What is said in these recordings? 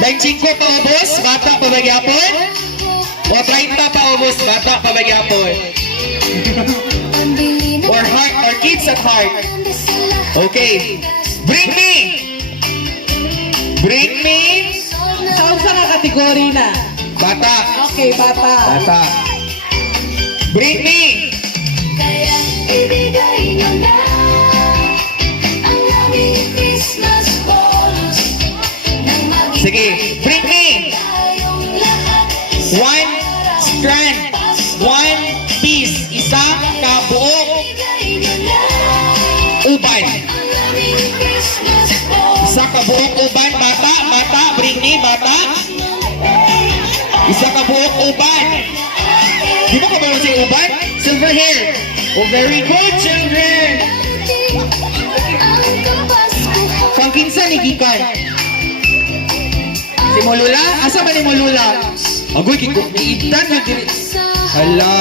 25 pa ubos, bata pa magyapon? O 30 pa ubos, bata pa magyapon? Or heart, or kids at heart? Okay. Bring me! Bring me! Saan sa kategory na? Bata. Okay, bata. Bata. Bring me! Kaya ibigay nyo na ang aming Christmas bonus nang maging Sige, bring me! tayong lahat. One strand, one piece, isang kabuok Ibigay nyo na uban. ang aming Christmas bonus. Isa kabuok uban, bata, bata, bring me, bata. Isa kabuok uban. Di ba kabuok si uban? Silver hair. Oh, very good, children. Ang kapaskuhan Pang kinsa ni Gikan? Si Molula? Asa ba ni Molula? Agoy, kiitan na diri. Hala.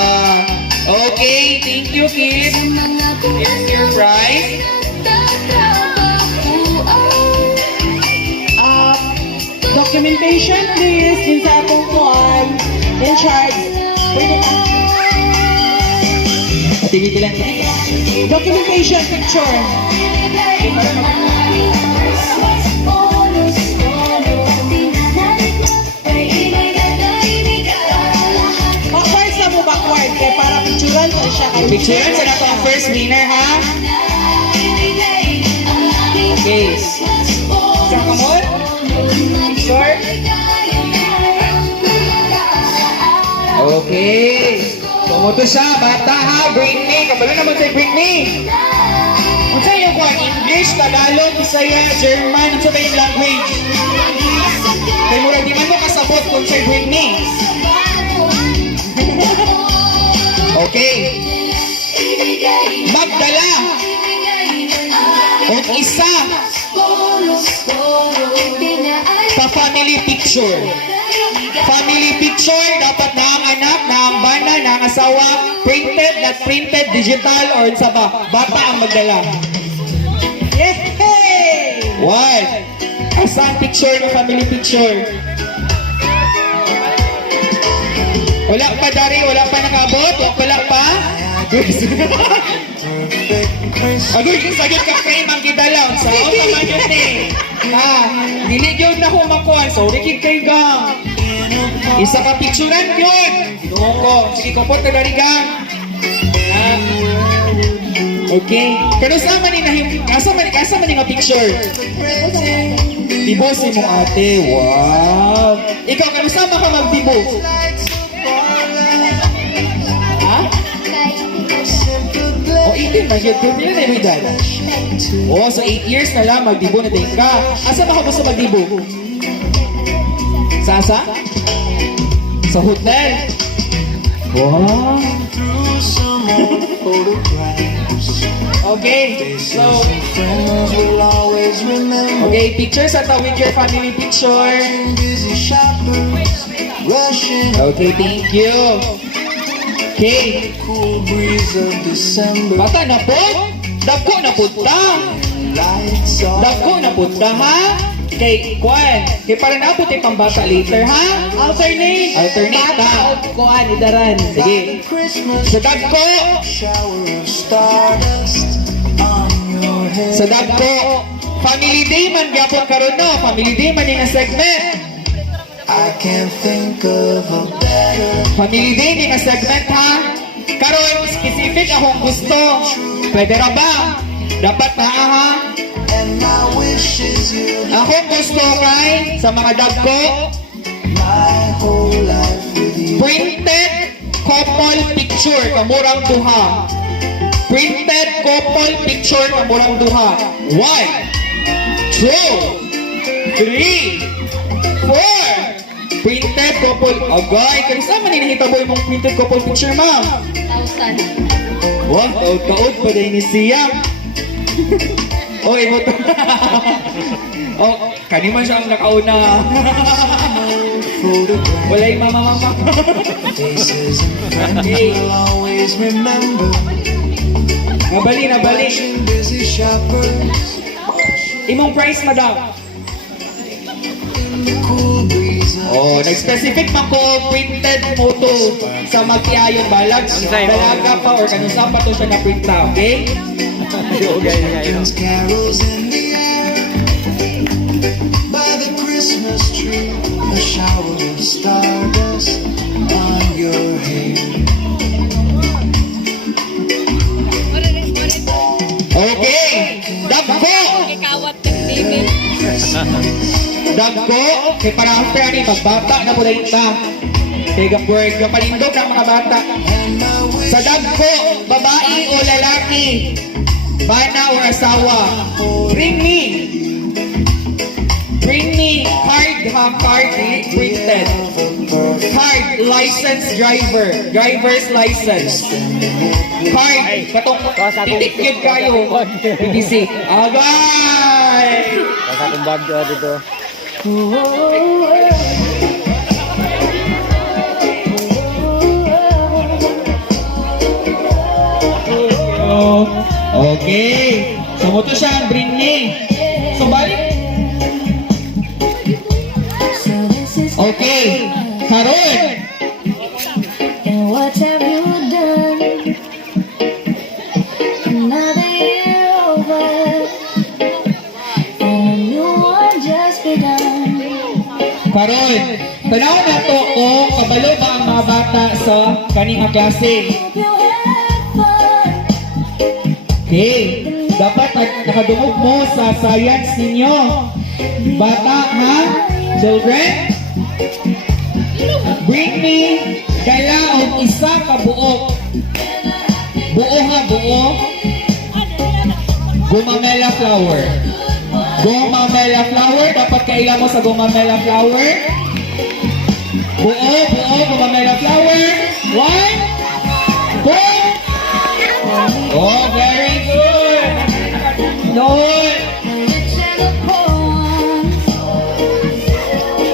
Okay, thank you, kids. mga Here's your prize. Documentation, please. Kinsa atong kuan. In charge. Pwede na. Tingin lang. Documentation picture. Backwards na mo, backward. Kaya para picturean ko siya. Picturean sa nato ang first winner, ha? Okay. Sa kamot? Picture? Okay. Pumunto siya, bata ha, bring me. Kabalo naman sa'yo, bring me. Kung sa'yo yung kwan, English, Tagalog, Bisaya, German, kung sa'yo yung language. Kaya mura, di man mo kasabot kung sa'yo, bring me. Okay. Magdala. O isa pa family picture. Family picture, dapat na ang anak, na ang bana, na ang asawa, printed, not printed, digital, or sa ba, bata ang magdala. Yay! One. Asa ang picture ng family picture? Wala pa, Dari, wala pa nakabot, wala pa. Agoy, kung sagit ka frame ang gidalaw, sa o naman yun eh. Ha, niligyaw na humakuan, sorry kid kay gang. Isa ka picturean yun. Ginuho ko. Sige ko po, Dari gang. Ha? Okay. Kano sa man ni asa man nga picture? Tibo si mong ate. Wow. Ikaw kano sama ka magtibo? Ha? O 18 man yun. Pila na yung edad? O, sa 8 years na lang magdibo na din ka. Asa ba ka gusto magdibo? Sasa? Sa hotel? Wow. Okay, so okay, pictures at with your family picture. Okay, thank you. Okay. Bata na po? Dako na punta. Dako na punta, ha? Kay Kwan. Kay para na po tayo pambata later, ha? Alternate. Alternate, Bata ha? o kuan, idaran. Sige. Sa dagko. Sa dagko. Family Day man gyapon karon no. Family Day man yung segment. I can't think of a better Family Day ni nga segment ha. Karon specific akong gusto. Pwede ra ba? Dapat na ha. and my wish is you Akong gusto kay sa mga dagko my whole life with you. printed couple picture kamurang duha. Printed couple picture kamurang duha. 1 2 3 4 Printed couple. Agay, kaya saan man hinihitabo yung printed couple picture, ma'am? 1,000. Wow, taod-taod pa din ni siya. Oy, mo to. Oh, kaniman siya ang nakauna. Walay mama. Faces and friends Okay. will always remember. Nabali. Busy shoppers Imong price, madam. in the cool Oh, nag-specific man ko printed photo sa magtiayon balag. Dalaga pa or kanang sa pa to siya na printa, okay? There's carols in the air by the Christmas tree. A shower of stardust on your hair. Okay, dagko! Dagko, kay para after ani magbata na po dahil ta. Kaya kapalindog ng mga bata. And my wish Sa dagko, babae o lalaki, bana o asawa, bring me card ha, card printed. Card, license driver, driver's license. Card, katong titik yun kayo. BBC, agay! Sa akong bag dito. Okay. So, mo to siya, bring me. So, balik. So this is Okay. Karon. and what have you done? Another year over, and a new one just begun. Karon. Tanaw na to o kabalo ba ang mga bata sa kaning klase. Hope you had fun. Okay. Dapat nakadungog mo sa science ninyo. Bata, ha? Children? Bring me dala og isa ka buok. Buo ha, buo. Gumamela flower. Gumamela flower. Dapat kaila mo sa gumamela flower. Buo, gumamela flower. 1, 2. Oh, very good. Good. Rich and the poor ones,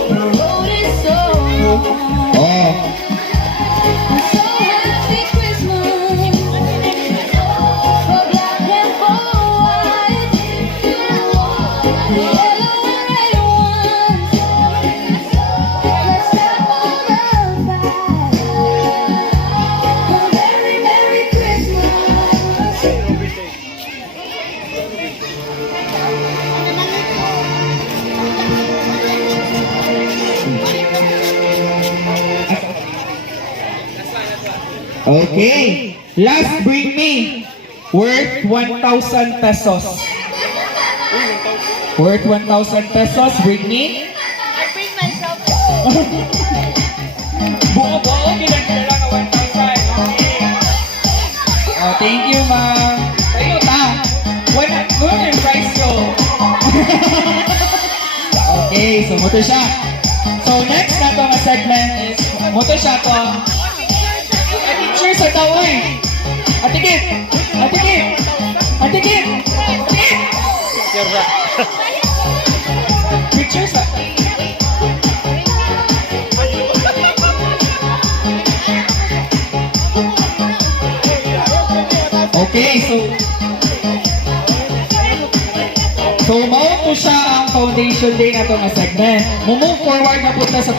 the road is so long. Oh. So happy Christmas for black and for white, the yellow and red ones. Let's have all the fight. A very Merry Christmas. Okay. Last bring me. Worth 1,000 pesos. Worth 1,000 pesos. Bring me. I bring myself. Buo, kailan ka 1,000. Okay. Oh, thank you, ma'am. Tayo ta. Good yung price ko. Okay, so moto siya. So next na to nga segment is moto siya to. Teacher sa taway. Atikit. Picture sa. Okay, so mao po siya ang foundation day na to nga segment. Move forward na po ta sa